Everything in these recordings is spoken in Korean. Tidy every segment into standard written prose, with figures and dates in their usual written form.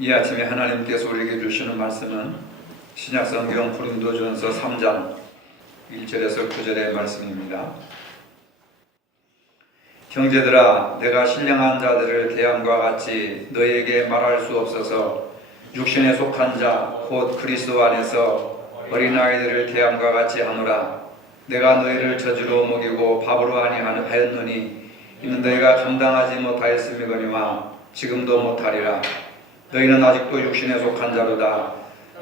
이 아침에 하나님께서 우리에게 주시는 말씀은 신약성경 고린도전서 3장 1절에서 9절의 말씀입니다. 형제들아, 내가 신령한 자들을 대함과 같이 너희에게 말할 수 없어서 육신에 속한 자 곧 그리스도 안에서 어린아이들을 대함과 같이 하노라. 내가 너희를 저주로 먹이고 밥으로 하였노니 이는 너희가 감당하지 못하였음이거니와 지금도 못하리라. 너희는 아직도 육신에 속한 자로다.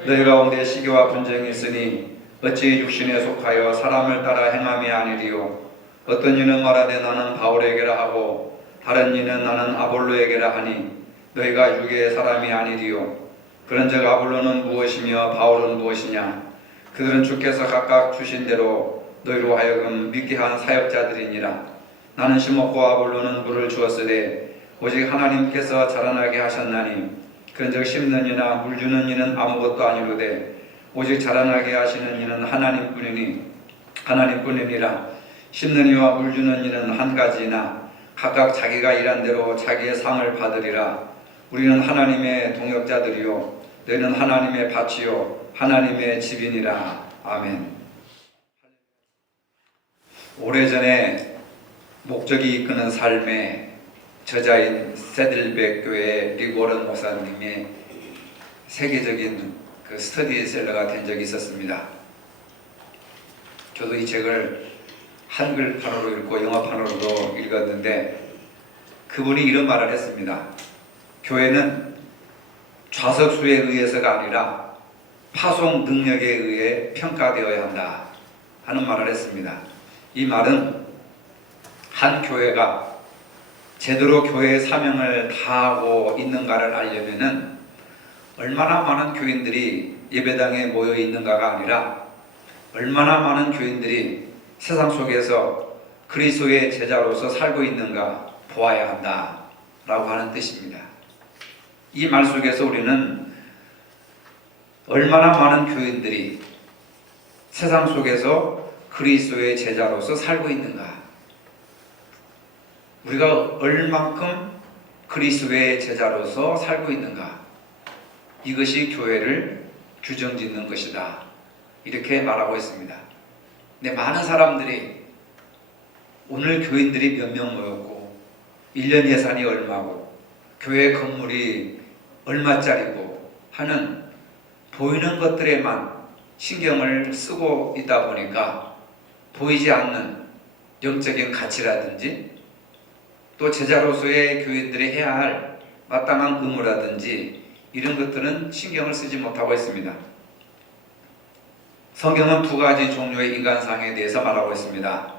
너희 가운데 시기와 분쟁이 있으니 어찌 육신에 속하여 사람을 따라 행함이 아니리요. 어떤 이는 말하되 나는 바울에게라 하고 다른 이는 나는 아볼로에게라 하니 너희가 육의 사람이 아니리요. 그런즉 아볼로는 무엇이며 바울은 무엇이냐? 그들은 주께서 각각 주신 대로 너희로 하여금 믿게 한 사역자들이니라. 나는 심었고 아볼로는 물을 주었으되 오직 하나님께서 자라나게 하셨나니 그런즉 심는 이나 물 주는 이는 아무것도 아니로되 오직 자라나게 하시는 이는 하나님뿐이니라. 심는 이와 물 주는 이는 한 가지이나 각각 자기가 일한 대로 자기의 상을 받으리라. 우리는 하나님의 동역자들이요 너희는 하나님의 밭이요 하나님의 집이니라. 아멘. 오래전에 목적이 이끄는 삶의 저자인 세들백 교회 릭 워런 목사님의 세계적인 그 스터디셀러가 된 적이 있었습니다. 저도 이 책을 한글판으로 읽고 영어판으로도 읽었는데 그분이 이런 말을 했습니다. 교회는 좌석수에 의해서가 아니라 파송 능력에 의해 평가되어야 한다 하는 말을 했습니다. 이 말은 한 교회가 제대로 교회의 사명을 다하고 있는가를 알려면은 얼마나 많은 교인들이 예배당에 모여 있는가가 아니라 얼마나 많은 교인들이 세상 속에서 그리스도의 제자로서 살고 있는가 보아야 한다 라고 하는 뜻입니다. 이 말 속에서 우리는 얼마나 많은 교인들이 세상 속에서 그리스도의 제자로서 살고 있는가, 우리가 얼만큼 그리스도의 제자로서 살고 있는가, 이것이 교회를 규정짓는 것이다 이렇게 말하고 있습니다. 근데 많은 사람들이 오늘 교인들이 몇 명 모였고 1년 예산이 얼마고 교회 건물이 얼마짜리고 하는 보이는 것들에만 신경을 쓰고 있다 보니까 보이지 않는 영적인 가치라든지 또 제자로서의 교인들이 해야 할 마땅한 의무라든지 이런 것들은 신경을 쓰지 못하고 있습니다. 성경은 두 가지 종류의 인간상에 대해서 말하고 있습니다.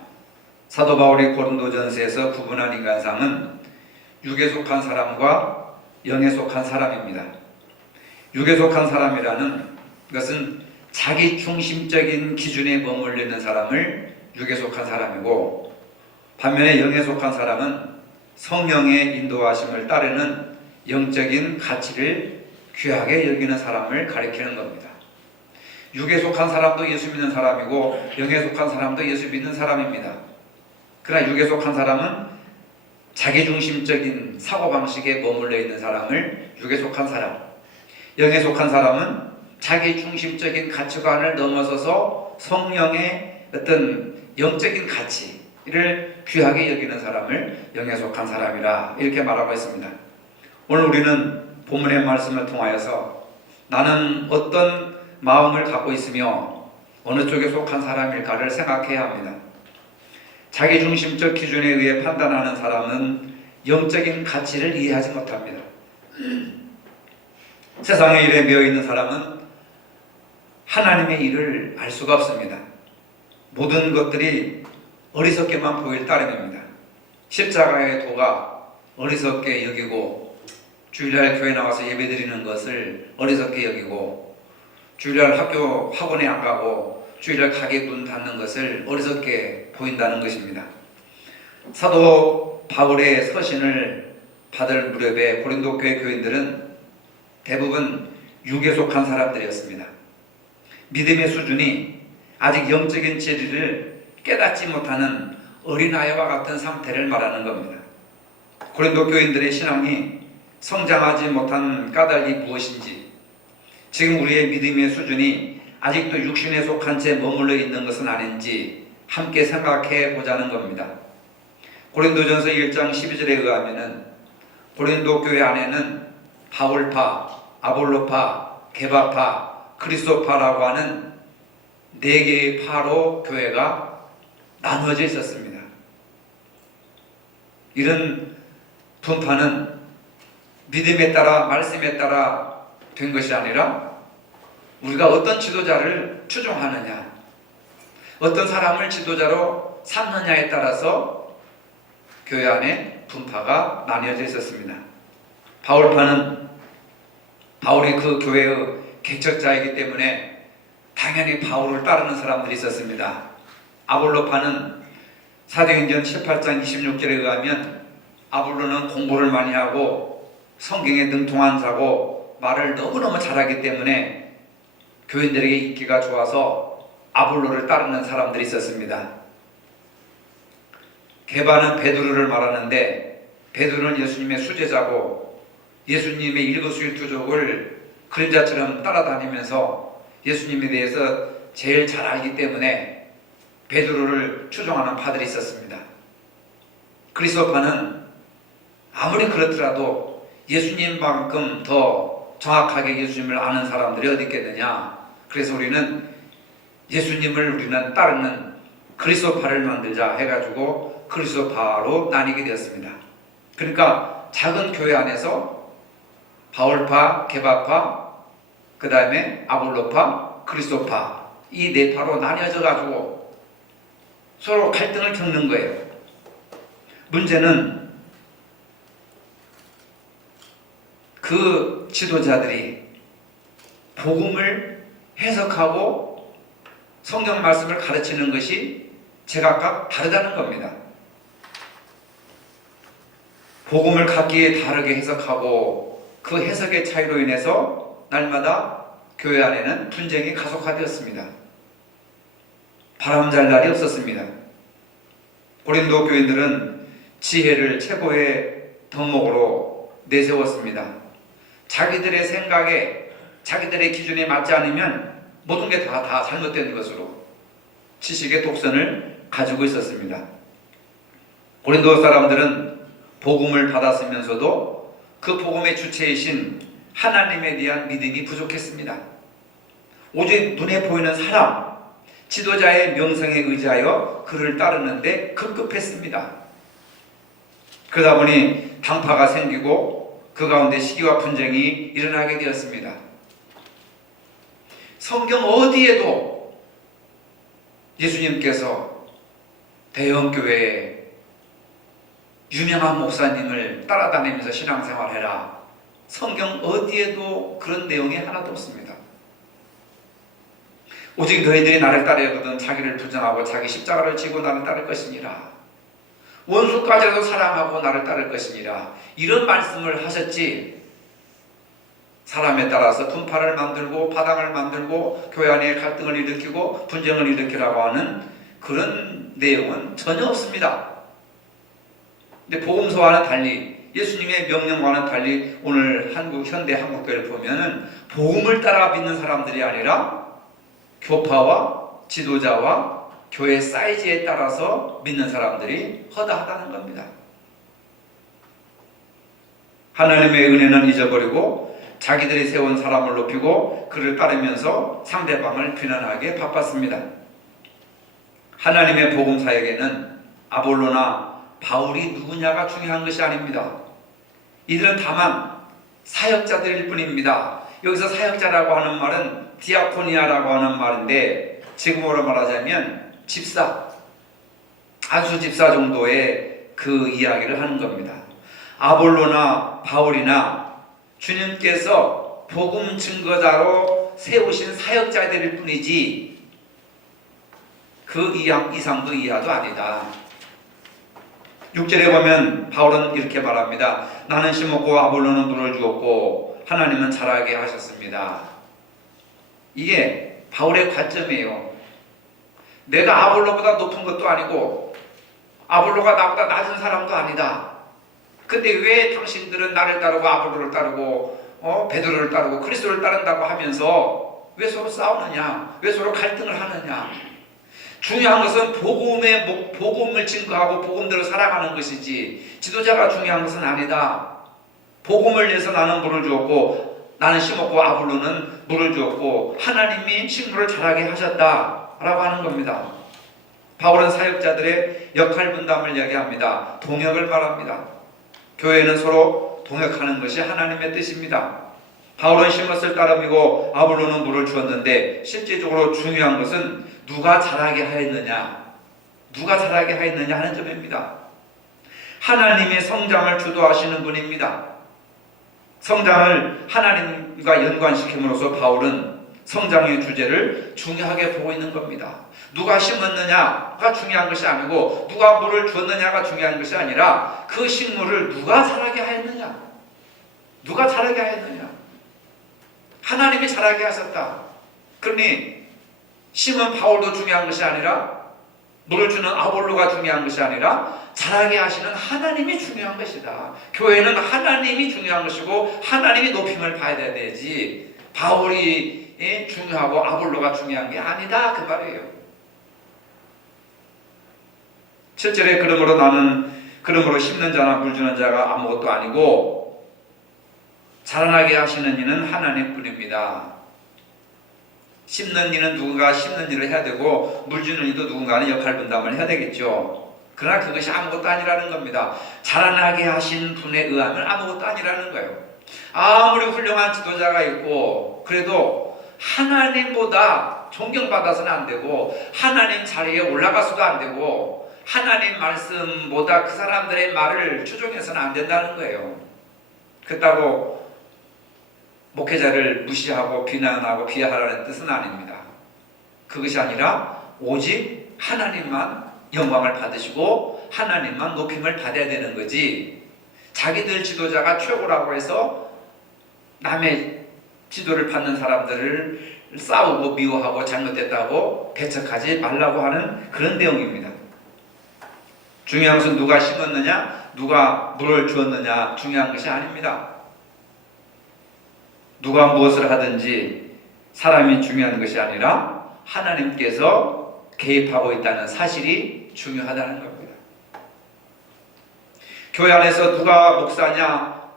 사도 바울이 고린도전서에서 구분한 인간상은 육에 속한 사람과 영에 속한 사람입니다. 육에 속한 사람이라는 것은 자기 중심적인 기준에 머물러 있는 사람을 육에 속한 사람이고, 반면에 영에 속한 사람은 성령의 인도하심을 따르는 영적인 가치를 귀하게 여기는 사람을 가리키는 겁니다. 육에 속한 사람도 예수 믿는 사람이고 영에 속한 사람도 예수 믿는 사람입니다. 그러나 육에 속한 사람은 자기중심적인 사고방식에 머물러 있는 사람을 육에 속한 사람, 영에 속한 사람은 자기중심적인 가치관을 넘어서서 성령의 어떤 영적인 가치를 귀하게 여기는 사람을 영에 속한 사람이라 이렇게 말하고 있습니다. 오늘 우리는 본문의 말씀을 통하여서 나는 어떤 마음을 갖고 있으며 어느 쪽에 속한 사람일까를 생각해야 합니다. 자기중심적 기준에 의해 판단하는 사람은 영적인 가치를 이해하지 못합니다. 세상의 일에 매여있는 사람은 하나님의 일을 알 수가 없습니다. 모든 것들이 어리석게만 보일 따름입니다. 십자가의 도가 어리석게 여기고 주일날 교회 나와서 예배드리는 것을 어리석게 여기고 주일날 학원에 안 가고 주일날 가게 문 닫는 것을 어리석게 보인다는 것입니다. 사도 바울의 서신을 받을 무렵에 고린도 교회 교인들은 대부분 육에 속한 사람들이었습니다. 믿음의 수준이 아직 영적인 진리를 깨닫지 못하는 어린아이와 같은 상태를 말하는 겁니다. 고린도 교인들의 신앙이 성장하지 못한 까닭이 무엇인지, 지금 우리의 믿음의 수준이 아직도 육신에 속한 채 머물러 있는 것은 아닌지 함께 생각해 보자는 겁니다. 고린도전서 1장 12절에 의하면 고린도 교회 안에는 바울파, 아볼로파, 게바파, 그리스도파라고 하는 4개의 파로 교회가 나누어져 있었습니다. 이런 분파는 믿음에 따라, 말씀에 따라 된 것이 아니라 우리가 어떤 지도자를 추종하느냐, 어떤 사람을 지도자로 삼느냐에 따라서 교회 안에 분파가 나뉘어져 있었습니다. 바울파는 바울이 그 교회의 개척자이기 때문에 당연히 바울을 따르는 사람들이 있었습니다. 아볼로파는 사도행전 18장 26절에 의하면 아볼로는 공부를 많이 하고 성경에 능통한 자고 말을 너무너무 잘하기 때문에 교인들에게 인기가 좋아서 아볼로를 따르는 사람들이 있었습니다. 게바는 베드로를 말하는데, 베드로는 예수님의 수제자고 예수님의 일거수일투족을 그림자처럼 따라다니면서 예수님에 대해서 제일 잘 알기 때문에 베드로를 추종하는 파들이 있었습니다. 그리스도파는 아무리 그렇더라도 예수님만큼 더 정확하게 예수님을 아는 사람들이 어디 있겠느냐. 그래서 우리는 예수님을 우리는 따르는 그리스도파를 만들자 해가지고 그리스도파로 나뉘게 되었습니다. 그러니까 작은 교회 안에서 바울파, 게바파, 그 다음에 아볼로파, 그리스도파, 이 4파로 나뉘어져 가지고 서로 갈등을 겪는 거예요. 문제는 그 지도자들이 복음을 해석하고 성경 말씀을 가르치는 것이 제각각 다르다는 겁니다. 복음을 각기 다르게 해석하고 그 해석의 차이로 인해서 날마다 교회 안에는 분쟁이 가속화되었습니다. 바람잘 날이 없었습니다. 고린도 교인들은 지혜를 최고의 덕목으로 내세웠습니다. 자기들의 생각에, 자기들의 기준에 맞지 않으면 모든 게 다 잘못된 것으로 지식의 독선을 가지고 있었습니다. 고린도 사람들은 복음을 받았으면서도 그 복음의 주체이신 하나님에 대한 믿음이 부족했습니다. 오직 눈에 보이는 사람, 지도자의 명성에 의지하여 그를 따르는데 급급했습니다. 그러다 보니 당파가 생기고 그 가운데 시기와 분쟁이 일어나게 되었습니다. 성경 어디에도 예수님께서 대형교회에 유명한 목사님을 따라다니면서 신앙생활해라, 성경 어디에도 그런 내용이 하나도 없습니다. 오직 너희들이 나를 따르거든 자기를 부정하고 자기 십자가를 지고 나를 따를 것이니라. 원수까지도 사랑하고 나를 따를 것이니라. 이런 말씀을 하셨지, 사람에 따라서 분파를 만들고 파당을 만들고 교회 안에 갈등을 일으키고 분쟁을 일으키라고 하는 그런 내용은 전혀 없습니다. 근데 복음서와는 달리, 예수님의 명령과는 달리 오늘 현대 한국교회를 보면은 복음을 따라 믿는 사람들이 아니라 교파와 지도자와 교회 사이즈에 따라서 믿는 사람들이 허다하다는 겁니다. 하나님의 은혜는 잊어버리고 자기들이 세운 사람을 높이고 그를 따르면서 상대방을 비난하기에 바빴습니다. 하나님의 복음 사역에는 아볼로나 바울이 누구냐가 중요한 것이 아닙니다. 이들은 다만 사역자들일 뿐입니다. 여기서 사역자라고 하는 말은 디아코니아라고 하는 말인데, 지금으로 말하자면 집사, 안수집사 정도의 그 이야기를 하는 겁니다. 아볼로나 바울이나 주님께서 복음 증거자로 세우신 사역자들일 뿐이지 그 이상도 이하도 아니다. 6절에 보면 바울은 이렇게 말합니다. 나는 심었고 아볼로는 물을 주었고 하나님은 자라게 하셨습니다. 이게 바울의 관점이에요. 내가 아볼로보다 높은 것도 아니고 아볼로가 나보다 낮은 사람도 아니다. 근데 왜 당신들은 나를 따르고 아볼로를 따르고 베드로를 따르고 그리스도를 따른다고 하면서 왜 서로 싸우느냐? 왜 서로 갈등을 하느냐? 중요한 것은 복음을 증거하고 복음대로 살아가는 것이지 지도자가 중요한 것은 아니다. 복음을 위해서 나는 물을 주었고 나는 심었고 아볼로는 물을 주었고 하나님이 식물을 자라게 하셨다라고 하는 겁니다. 바울은 사역자들의 역할 분담을 이야기합니다. 동역을 말합니다. 교회는 서로 동역하는 것이 하나님의 뜻입니다. 바울은 심었을 따름이고 아볼로는 물을 주었는데 실제적으로 중요한 것은 누가 자라게 하였느냐, 누가 자라게 하였느냐 하는 점입니다. 하나님이 성장을 주도하시는 분입니다. 성장을 하나님과 연관시킴으로써 바울은 성장의 주제를 중요하게 보고 있는 겁니다. 누가 심었느냐가 중요한 것이 아니고 누가 물을 주었느냐가 중요한 것이 아니라 그 식물을 누가 자라게 하였느냐, 누가 자라게 하였느냐. 하나님이 자라게 하셨다. 그러니 심은 바울도 중요한 것이 아니라 물을 주는 아볼로가 중요한 것이 아니라 자라게 하시는 하나님이 중요한 것이다. 교회는 하나님이 중요한 것이고 하나님이 높임을 받아야 되지 바울이 중요하고 아볼로가 중요한 게 아니다 그 말이에요. 7절에 그러므로 심는 자나 물 주는 자가 아무것도 아니고 자라나게 하시는 이는 하나님뿐입니다. 심는 이는 누군가 심는 일을 해야 되고 물 주는 이도 누군가는 역할 분담을 해야 되겠죠. 그러나 그것이 아무것도 아니라는 겁니다. 자라나게 하신 분에 의하면 아무것도 아니라는 거예요. 아무리 훌륭한 지도자가 있고 그래도 하나님보다 존경받아서는 안 되고 하나님 자리에 올라가서도 안 되고 하나님 말씀보다 그 사람들의 말을 추종해서는 안 된다는 거예요. 그렇다고 목회자를 무시하고 비난하고 비하하라는 뜻은 아닙니다. 그것이 아니라 오직 하나님만 영광을 받으시고 하나님만 높임을 받아야 되는 거지 자기들 지도자가 최고라고 해서 남의 지도를 받는 사람들을 싸우고 미워하고 잘못됐다고 배척하지 말라고 하는 그런 내용입니다. 중요한 것은 누가 심었느냐 누가 물을 주었느냐 중요한 것이 아닙니다. 누가 무엇을 하든지 사람이 중요한 것이 아니라 하나님께서 개입하고 있다는 사실이 중요하다는 겁니다. 교회 안에서 누가 목사냐,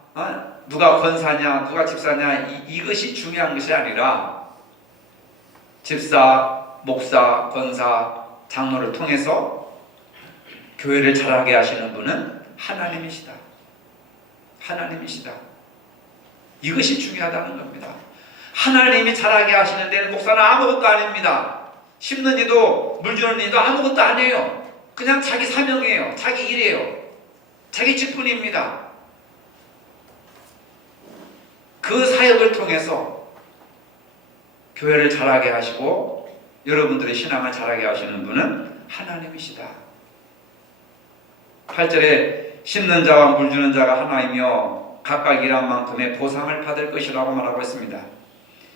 누가 권사냐, 누가 집사냐 이것이 중요한 것이 아니라 집사, 목사, 권사, 장로를 통해서 교회를 자라게 하시는 분은 하나님이시다. 하나님이시다. 이것이 중요하다는 겁니다. 하나님이 자라게 하시는 데는 목사는 아무것도 아닙니다. 심는 이도 물 주는 이도 아무것도 아니에요. 그냥 자기 사명이에요. 자기 일이에요. 자기 직분입니다. 그 사역을 통해서 교회를 자라게 하시고 여러분들의 신앙을 자라게 하시는 분은 하나님이시다. 8절에 심는 자와 물 주는 자가 하나이며 각각 일한 만큼의 보상을 받을 것이라고 말하고 있습니다.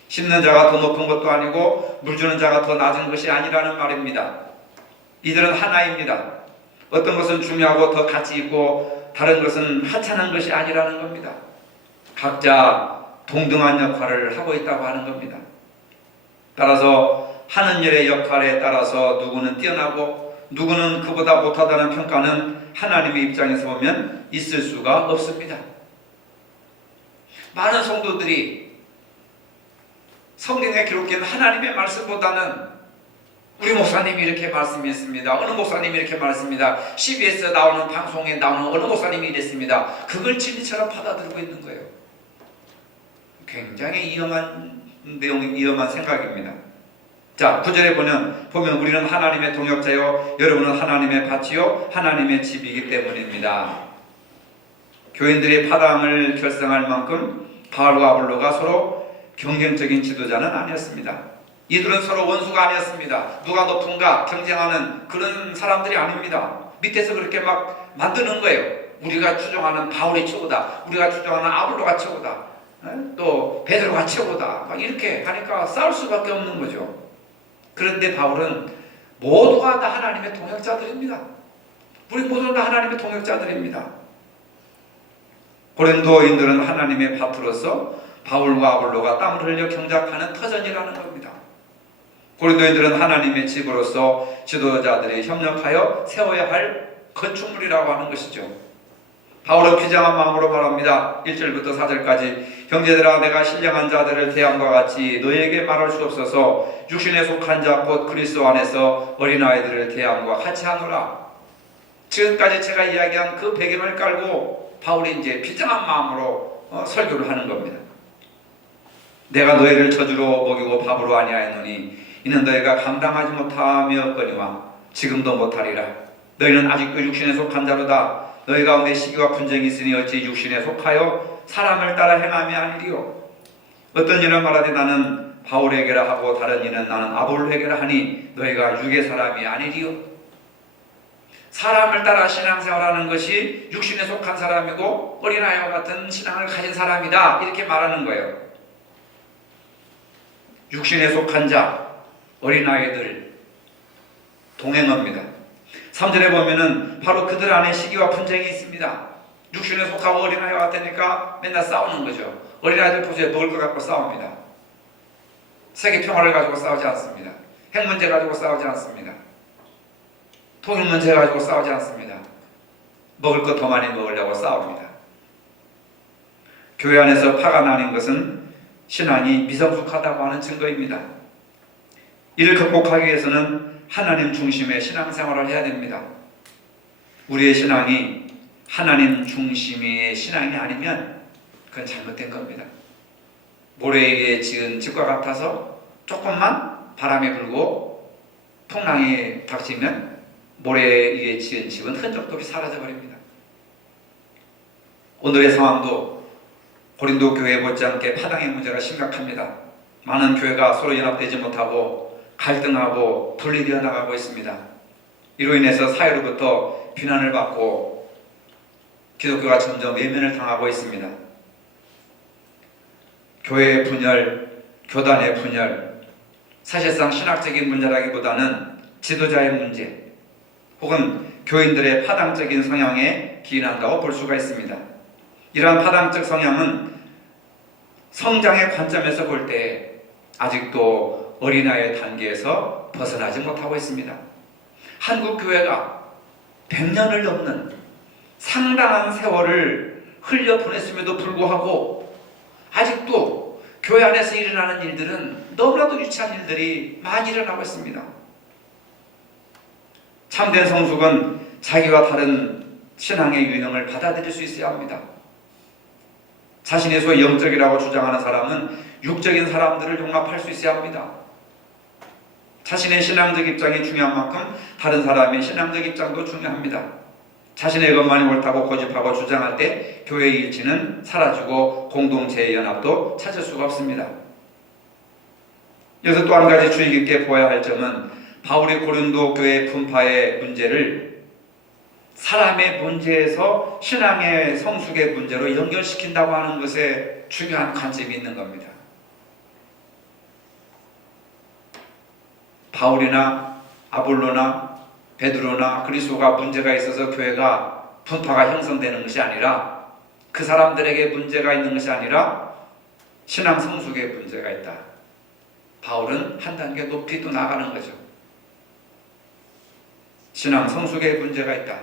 심는 자가 더 높은 것도 아니고 물 주는 자가 더 낮은 것이 아니라는 말입니다. 이들은 하나입니다. 어떤 것은 중요하고 더 가치 있고 다른 것은 하찮은 것이 아니라는 겁니다. 각자 동등한 역할을 하고 있다고 하는 겁니다. 따라서 하는 일의 역할에 따라서 누구는 뛰어나고 누구는 그보다 못하다는 평가는 하나님의 입장에서 보면 있을 수가 없습니다. 많은 성도들이 성경에 기록된 하나님의 말씀보다는 우리 목사님이 이렇게 말씀했습니다. 어느 목사님이 이렇게 말했습니다. CBS에 나오는 방송에 나오는 어느 목사님이 이랬습니다. 그걸 진리처럼 받아들이고 있는 거예요. 굉장히 위험한 내용이 위험한 생각입니다. 자, 9절에 보면 우리는 하나님의 동역자요 여러분은 하나님의 밭이요 하나님의 집이기 때문입니다. 교인들의 파당을 결성할 만큼 바울과 아볼로가 서로 경쟁적인 지도자는 아니었습니다. 이들은 서로 원수가 아니었습니다. 누가 높은가 경쟁하는 그런 사람들이 아닙니다. 밑에서 그렇게 막 만드는 거예요. 우리가 추종하는 바울이 최고다. 우리가 추종하는 아볼로가 최고다. 또 베드로가 최고다. 막 이렇게 하니까 싸울 수밖에 없는 거죠. 그런데 바울은 모두가 다 하나님의 동역자들입니다. 우리 모두는 다 하나님의 동역자들입니다. 고린도인들은 하나님의 밭으로서 바울과 아볼로가 땀을 흘려 경작하는 터전이라는 겁니다. 고린도인들은 하나님의 집으로서 지도자들이 협력하여 세워야 할 건축물이라고 하는 것이죠. 바울은 비장한 마음으로 말합니다. 1절부터 4절까지 형제들아 내가 신령한 자들을 대함과 같이 너희에게 말할 수 없어서 육신에 속한 자 곧 그리스도 안에서 어린아이들을 대함과 같이 하노라. 지금까지 제가 이야기한 그 배경을 깔고 바울이 이제 비장한 마음으로 설교를 하는 겁니다. 내가 너희를 저주로 먹이고 밥으로 아니하였노니 이는 너희가 감당하지 못하였거니와 지금도 못하리라. 너희는 아직도 육신에 속한 자로다. 너희 가운데 시기와 분쟁이 있으니 어찌 육신에 속하여 사람을 따라 행함이 아니리요. 어떤 이는 말하되 나는 바울에게라 하고 다른 이는 나는 아볼로에게라 하니 너희가 육의 사람이 아니리요. 사람을 따라 신앙생활하는 것이 육신에 속한 사람이고 어린아이와 같은 신앙을 가진 사람이다, 이렇게 말하는 거예요. 육신에 속한 자, 어린아이들 동행합니다. 3절에 보면은 바로 그들 안에 시기와 분쟁이 있습니다. 육신에 속하고 어린아이와 같으니까 맨날 싸우는 거죠. 어린아이들 보세요. 먹을 것 갖고 싸웁니다. 세계 평화를 가지고 싸우지 않습니다. 핵 문제 가지고 싸우지 않습니다. 통일 문제 가지고 싸우지 않습니다. 먹을 것 더 많이 먹으려고 싸웁니다. 교회 안에서 파가 나는 것은 신앙이 미성숙하다고 하는 증거입니다. 이를 극복하기 위해서는 하나님 중심의 신앙생활을 해야 됩니다. 우리의 신앙이 하나님 중심의 신앙이 아니면 그건 잘못된 겁니다. 모래에 지은 집과 같아서 조금만 바람이 불고 풍랑이 닥치면 모래 위에 지은 집은 흔적도 없이 사라져 버립니다. 오늘의 상황도 고린도 교회 못지않게 파당의 문제가 심각합니다. 많은 교회가 서로 연합되지 못하고 갈등하고 분리되어 나가고 있습니다. 이로 인해서 사회로부터 비난을 받고 기독교가 점점 외면을 당하고 있습니다. 교회의 분열, 교단의 분열, 사실상 신학적인 문제라기보다는 지도자의 문제 혹은 교인들의 파당적인 성향에 기인한다고 볼 수가 있습니다. 이러한 파당적 성향은 성장의 관점에서 볼 때 아직도 어린아이의 단계에서 벗어나지 못하고 있습니다. 한국 교회가 100년을 넘는 상당한 세월을 흘려보냈음에도 불구하고 아직도 교회 안에서 일어나는 일들은 너무나도 유치한 일들이 많이 일어나고 있습니다. 참된 성숙은 자기와 다른 신앙의 유형을 받아들일 수 있어야 합니다. 자신의 소위 영적이라고 주장하는 사람은 육적인 사람들을 용납할 수 있어야 합니다. 자신의 신앙적 입장이 중요한 만큼 다른 사람의 신앙적 입장도 중요합니다. 자신의 것만이 옳다고 고집하고 주장할 때 교회의 일치는 사라지고 공동체의 연합도 찾을 수가 없습니다. 여기서 또 한 가지 주의 깊게 보아야 할 점은 바울이 고린도 교회 분파의 문제를 사람의 문제에서 신앙의 성숙의 문제로 연결시킨다고 하는 것에 중요한 관점이 있는 겁니다. 바울이나 아볼로나 베드로나 그리스도가 문제가 있어서 교회가 분파가 형성되는 것이 아니라 그 사람들에게 문제가 있는 것이 아니라 신앙 성숙에 문제가 있다. 바울은 한 단계 높이 또 나가는 거죠. 신앙 성숙에 문제가 있다.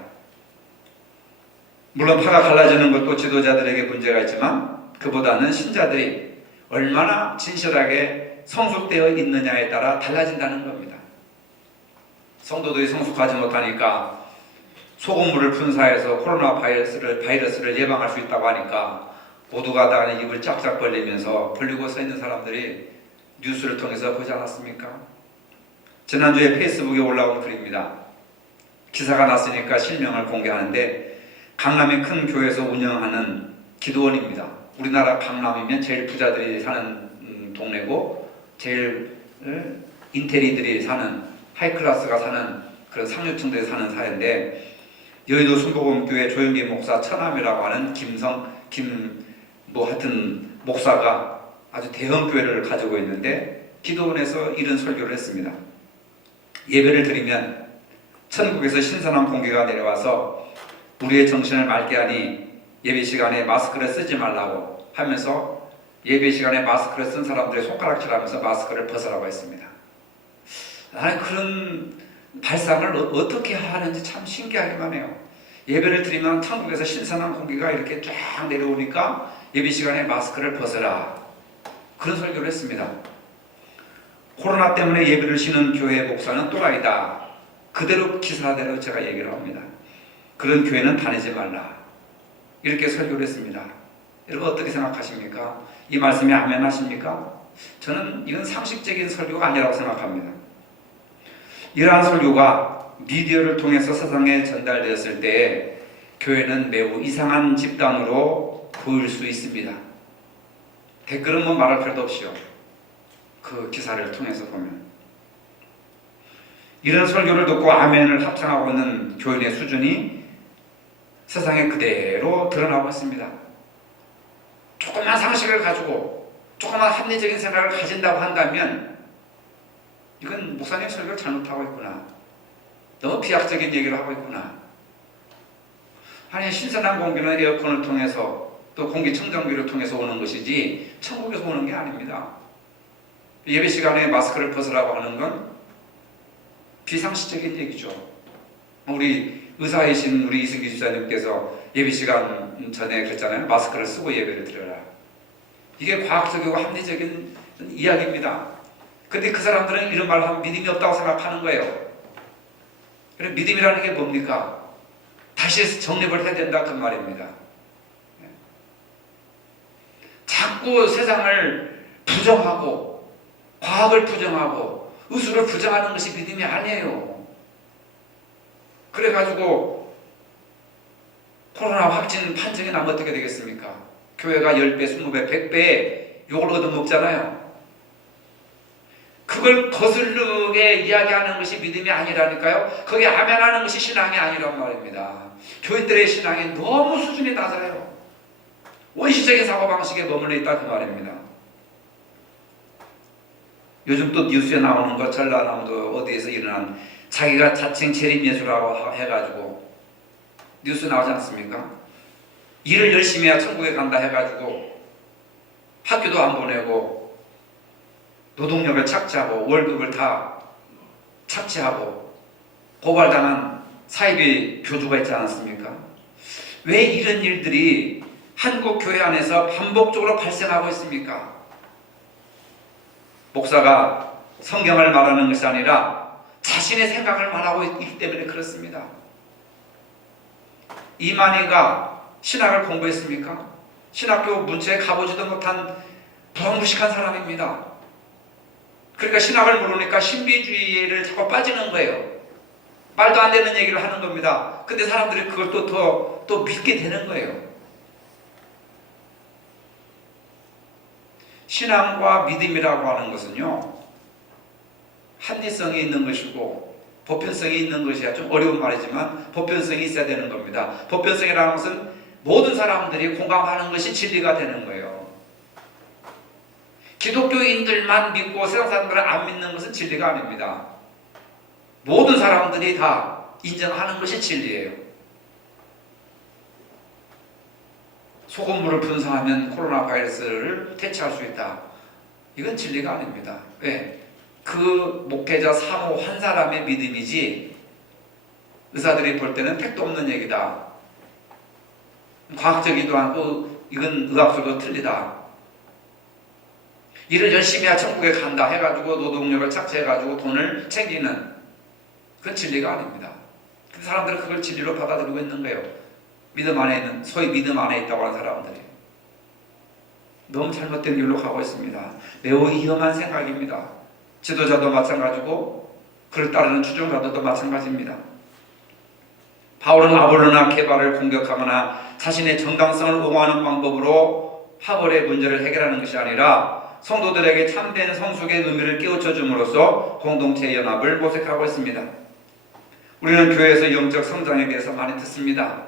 물론 파가 갈라지는 것도 지도자들에게 문제가 있지만 그보다는 신자들이 얼마나 진실하게 성숙되어 있느냐에 따라 달라진다는 겁니다. 성도들이 성숙하지 못하니까 소금물을 분사해서 코로나 바이러스를 예방할 수 있다고 하니까 모두가 다 입을 짝짝 벌리면서 벌리고 서 있는 사람들이 뉴스를 통해서 보지 않았습니까? 지난주에 페이스북에 올라온 글입니다. 기사가 났으니까 실명을 공개하는데 강남의 큰 교회에서 운영하는 기도원입니다. 우리나라 강남이면 제일 부자들이 사는 동네고 제일 인테리들이 사는 하이클래스가 사는 그런 상류층들이 사는 사회인데 여의도 순복음교회 조영기 목사 처남이라고 하는 하여튼 목사가 아주 대형 교회를 가지고 있는데 기도원에서 이런 설교를 했습니다. 예배를 드리면 천국에서 신선한 공기가 내려와서 우리의 정신을 맑게 하니 예배 시간에 마스크를 쓰지 말라고 하면서 예배 시간에 마스크를 쓴 사람들의 손가락질하면서 마스크를 벗으라고 했습니다. 나는 그런 발상을 어떻게 하는지 참 신기하기만 해요. 예배를 드리면 천국에서 신선한 공기가 이렇게 쫙 내려오니까 예배 시간에 마스크를 벗어라, 그런 설교를 했습니다. 코로나 때문에 예배를 쉬는 교회 목사는 또라이다, 그대로 기사대로 제가 얘기를 합니다. 그런 교회는 다니지 말라, 이렇게 설교를 했습니다. 여러분 어떻게 생각하십니까? 이 말씀에 아멘 하십니까? 저는 이건 상식적인 설교가 아니라고 생각합니다. 이러한 설교가 미디어를 통해서 세상에 전달되었을 때 교회는 매우 이상한 집단으로 보일 수 있습니다. 댓글은 뭐 말할 필요도 없이요. 그 기사를 통해서 보면 이런 설교를 듣고 아멘을 합창하고 있는 교인의 수준이 세상에 그대로 드러나고 있습니다. 조금만 상식을 가지고 조금만 합리적인 생각을 가진다고 한다면 이건 목사님 설교를 잘못하고 있구나, 너무 비약적인 얘기를 하고 있구나. 아니, 신선한 공기는 에어컨을 통해서 또 공기청정기를 통해서 오는 것이지 천국에서 오는 게 아닙니다. 예배 시간에 마스크를 벗으라고 하는 건 비상식적인 얘기죠. 우리 의사이신 우리 이승기 집사님께서 예배 시간 전에 그랬잖아요. 마스크를 쓰고 예배를 드려라. 이게 과학적이고 합리적인 이야기입니다. 근데 그 사람들은 이런 말을 하면 믿음이 없다고 생각하는 거예요. 그래, 믿음이라는 게 뭡니까? 다시 정립을 해야 된다, 그 말입니다. 자꾸 세상을 부정하고 과학을 부정하고 의술을 부정하는 것이 믿음이 아니에요. 그래가지고 코로나 확진 판정이 나면 어떻게 되겠습니까? 교회가 10배, 20배, 100배 욕을 얻어먹잖아요. 그걸 거슬르게 이야기하는 것이 믿음이 아니라니까요. 거기에 아멘하는 것이 신앙이 아니란 말입니다. 교인들의 신앙이 너무 수준이 낮아요. 원시적인 사고방식에 머물러 있다, 그 말입니다. 요즘 또 뉴스에 나오는 것, 전라남도 어디에서 일어난 자기가 자칭 재림예수라고 해가지고 뉴스 나오지 않습니까? 일을 열심히 해야 천국에 간다 해가지고 학교도 안 보내고 노동력을 착취하고 월급을 다 착취하고 고발당한 사이비 교주가 있지 않았습니까? 왜 이런 일들이 한국 교회 안에서 반복적으로 발생하고 있습니까? 목사가 성경을 말하는 것이 아니라 자신의 생각을 말하고 있기 때문에 그렇습니다. 이만희가 신학을 공부했습니까? 신학교 문체에 가보지도 못한 무식한 사람입니다. 그러니까 신학을 모르니까 신비주의를 자꾸 빠지는 거예요. 말도 안 되는 얘기를 하는 겁니다. 근데 사람들이 그걸 또 믿게 되는 거예요. 신앙과 믿음이라고 하는 것은요, 합리성이 있는 것이고 보편성이 있는 것이야. 좀 어려운 말이지만 보편성이 있어야 되는 겁니다. 보편성이라는 것은 모든 사람들이 공감하는 것이 진리가 되는 거예요. 기독교인들만 믿고 세상 사람들은 안 믿는 것은 진리가 아닙니다. 모든 사람들이 다 인정하는 것이 진리예요. 소금물을 분사하면 코로나 바이러스를 퇴치할 수 있다. 이건 진리가 아닙니다. 왜? 그 목회자 사모 한 사람의 믿음이지 의사들이 볼 때는 택도 없는 얘기다. 과학적이도 않고 이건 의학적으로 틀리다. 일을 열심히 해야 천국에 간다 해가지고 노동력을 착취해가지고 돈을 챙기는 그건 진리가 아닙니다. 그 사람들은 그걸 진리로 받아들이고 있는 거예요. 믿음 안에 있는, 소위 믿음 안에 있다고 하는 사람들이 너무 잘못된 길로 가고 있습니다. 매우 위험한 생각입니다. 지도자도 마찬가지고 그를 따르는 추종자들도 마찬가지입니다. 바울은 아볼로나 케바를 공격하거나 자신의 정당성을 옹호하는 방법으로 하벌의 문제를 해결하는 것이 아니라 성도들에게 참된 성숙의 의미를 깨우쳐 줌으로써 공동체의 연합을 모색하고 있습니다. 우리는 교회에서 영적 성장에 대해서 많이 듣습니다.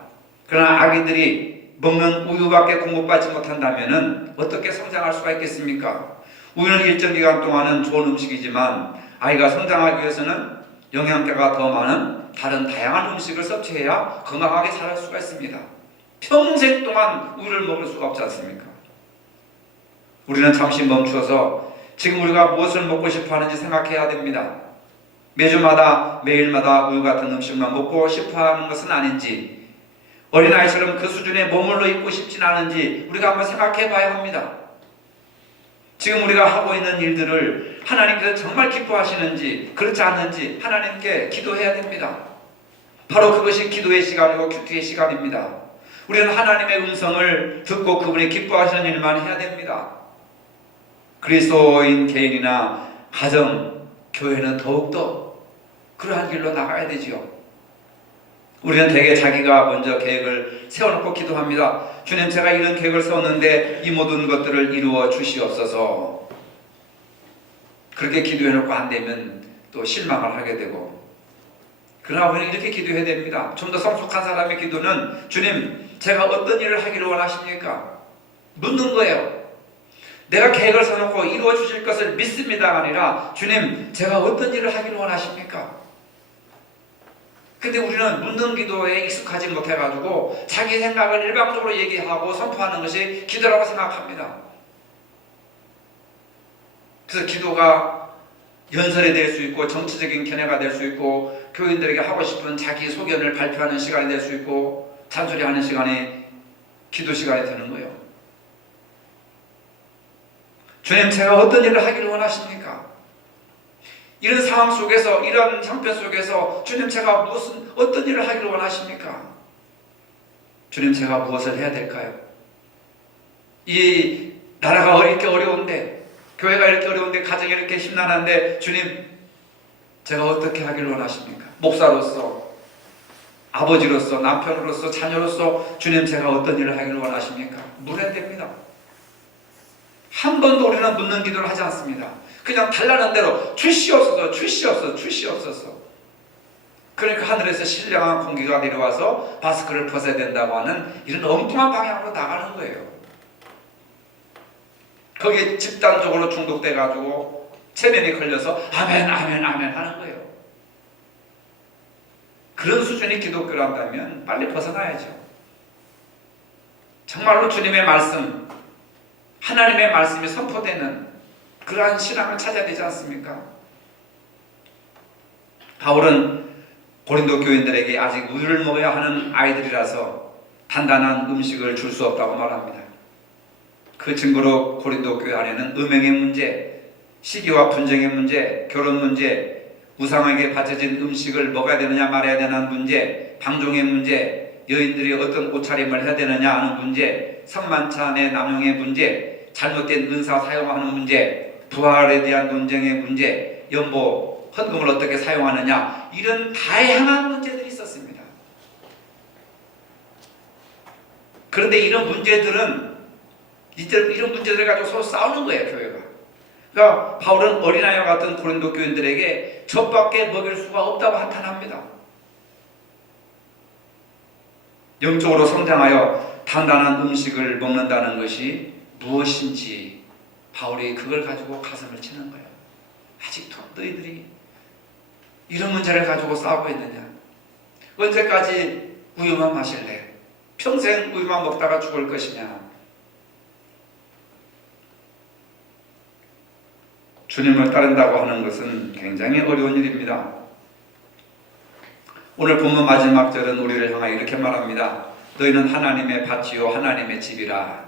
그러나 아기들이 먹는 우유밖에 공급받지 못한다면 어떻게 성장할 수가 있겠습니까? 우유는 일정 기간 동안은 좋은 음식이지만 아이가 성장하기 위해서는 영양가가 더 많은 다른 다양한 음식을 섭취해야 건강하게 자랄 수가 있습니다. 평생 동안 우유를 먹을 수가 없지 않습니까? 우리는 잠시 멈추어서 지금 우리가 무엇을 먹고 싶어 하는지 생각해야 됩니다. 매주마다 매일마다 우유 같은 음식만 먹고 싶어 하는 것은 아닌지, 어린아이처럼 그 수준에 머물러 있고 싶진 않은지 우리가 한번 생각해 봐야 합니다. 지금 우리가 하고 있는 일들을 하나님께서 정말 기뻐하시는지 그렇지 않는지 하나님께 기도해야 됩니다. 바로 그것이 기도의 시간이고 큐티의 시간입니다. 우리는 하나님의 음성을 듣고 그분이 기뻐하시는 일만 해야 됩니다. 그리스도인 개인이나 가정, 교회는 더욱더 그러한 길로 나가야 되지요. 우리는 대개 자기가 먼저 계획을 세워놓고 기도합니다. 주님, 제가 이런 계획을 세웠는데 이 모든 것들을 이루어 주시옵소서. 그렇게 기도해놓고 안 되면 또 실망을 하게 되고, 그러나 우리는 이렇게 기도해야 됩니다. 좀 더 성숙한 사람의 기도는 주님, 제가 어떤 일을 하기를 원하십니까? 묻는 거예요. 내가 계획을 세워놓고 이루어 주실 것을 믿습니다가 아니라 주님, 제가 어떤 일을 하기를 원하십니까? 근데 우리는 묻는 기도에 익숙하지 못해가지고 자기 생각을 일방적으로 얘기하고 선포하는 것이 기도라고 생각합니다. 그래서 기도가 연설이 될 수 있고 정치적인 견해가 될 수 있고 교인들에게 하고 싶은 자기 소견을 발표하는 시간이 될 수 있고 잔소리하는 시간이 기도 시간이 되는 거예요. 주님, 제가 어떤 일을 하기를 원하십니까? 이런 상황 속에서, 이런 형편 속에서 주님, 제가 어떤 일을 하기를 원하십니까? 주님, 제가 무엇을 해야 될까요? 이 나라가 이렇게 어려운데, 교회가 이렇게 어려운데, 가정이 이렇게 심란한데 주님, 제가 어떻게 하기를 원하십니까? 목사로서, 아버지로서, 남편으로서, 자녀로서 주님, 제가 어떤 일을 하기를 원하십니까? 물어야 됩니다. 한 번도 우리는 묻는 기도를 하지 않습니다. 그냥 달라는 대로 주시옵소서, 주시옵소서, 주시옵소서. 그러니까 하늘에서 신령한 공기가 내려와서 마스크를 벗어야 된다고 하는 이런 엉뚱한 방향으로 나가는 거예요. 거기에 집단적으로 중독돼가지고 체면이 걸려서 아멘, 아멘, 아멘 하는 거예요. 그런 수준의 기독교란다면 빨리 벗어나야죠. 정말로 주님의 말씀, 하나님의 말씀이 선포되는 그러한 신앙을 찾아야 되지 않습니까? 바울은 고린도 교인들에게 아직 우유를 먹어야 하는 아이들이라서 단단한 음식을 줄 수 없다고 말합니다. 그 증거로 고린도 교회 안에는 음행의 문제, 시기와 분쟁의 문제, 결혼 문제, 우상에게 바쳐진 음식을 먹어야 되느냐 말아야 되는 문제, 방종의 문제, 여인들이 어떤 옷차림을 해야 되느냐 하는 문제, 성만찬의 남용의 문제, 잘못된 은사 사용하는 문제, 부활에 대한 논쟁의 문제, 연보, 헌금을 어떻게 사용하느냐, 이런 다양한 문제들이 있었습니다. 그런데 이런 문제들을 가지고 서로 싸우는 거예요, 교회가. 그러니까 바울은 어린아이와 같은 고린도 교인들에게 젖밖에 먹일 수가 없다고 한탄합니다. 영적으로 성장하여 단단한 음식을 먹는다는 것이 무엇인지 바울이 그걸 가지고 가슴을 치는 거예요. 아직도 너희들이 이런 문제를 가지고 싸우고 있느냐? 언제까지 우유만 마실래? 평생 우유만 먹다가 죽을 것이냐? 주님을 따른다고 하는 것은 굉장히 어려운 일입니다. 오늘 본문 마지막 절은 우리를 향하여 이렇게 말합니다. 너희는 하나님의 밭이요 하나님의 집이라.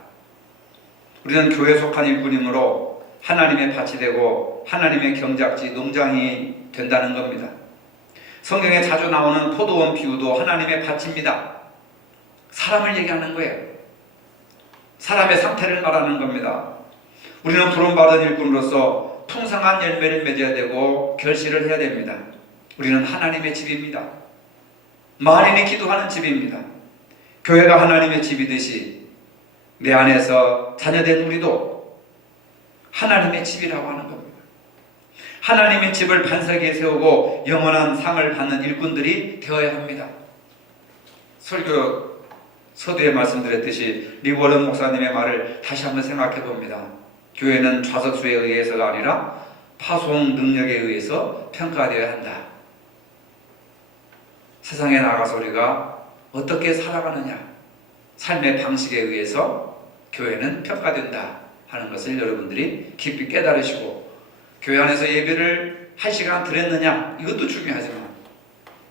우리는 교회에 속한 일꾼이므로 하나님의 밭이 되고 하나님의 경작지, 농장이 된다는 겁니다. 성경에 자주 나오는 포도원 비유도 하나님의 밭입니다. 사람을 얘기하는 거예요. 사람의 상태를 말하는 겁니다. 우리는 부름받은 일꾼으로서 풍성한 열매를 맺어야 되고 결실을 해야 됩니다. 우리는 하나님의 집입니다. 만인이 기도하는 집입니다. 교회가 하나님의 집이듯이 내 안에서 자녀된 우리도 하나님의 집이라고 하는 겁니다. 하나님의 집을 반석에 세우고 영원한 상을 받는 일꾼들이 되어야 합니다. 설교 서두에 말씀드렸듯이 리워런 목사님의 말을 다시 한번 생각해 봅니다. 교회는 좌석수에 의해서가 아니라 파송 능력에 의해서 평가되어야 한다. 세상에 나가서 우리가 어떻게 살아가느냐, 삶의 방식에 의해서 교회는 평가된다 하는 것을 여러분들이 깊이 깨달으시고, 교회 안에서 예배를 1시간 드렸느냐, 이것도 중요하지만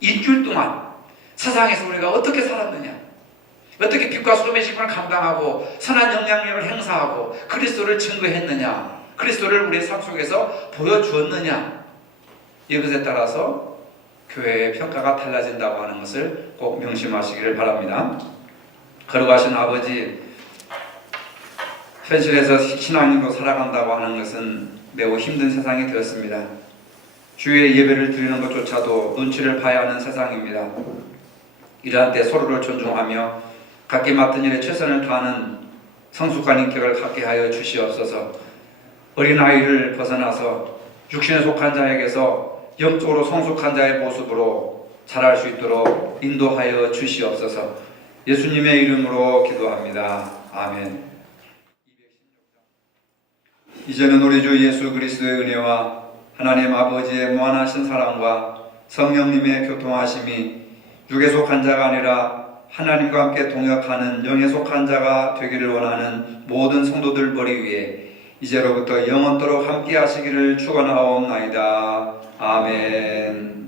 일주일 동안 세상에서 우리가 어떻게 살았느냐, 어떻게 빛과 소금의 식물을 감당하고 선한 영향력을 행사하고 그리스도를 증거했느냐, 그리스도를 우리의 삶 속에서 보여주었느냐, 이것에 따라서 교회의 평가가 달라진다고 하는 것을 꼭 명심하시기를 바랍니다. 걸어가신 아버지, 현실에서 신앙인으로 살아간다고 하는 것은 매우 힘든 세상이 되었습니다. 주의 예배를 드리는 것조차도 눈치를 봐야 하는 세상입니다. 이러한 때 서로를 존중하며 각기 맡은 일에 최선을 다하는 성숙한 인격을 갖게 하여 주시옵소서. 어린아이를 벗어나서 육신에 속한 자에게서 영적으로 성숙한 자의 모습으로 자랄 수 있도록 인도하여 주시옵소서. 예수님의 이름으로 기도합니다. 아멘. 이제는 우리 주 예수 그리스도의 은혜와 하나님 아버지의 무한하신 사랑과 성령님의 교통하심이 육에 속한 자가 아니라 하나님과 함께 동역하는 영에 속한 자가 되기를 원하는 모든 성도들 머리 위에 이제로부터 영원토록 함께 하시기를 축원하옵나이다. 아멘.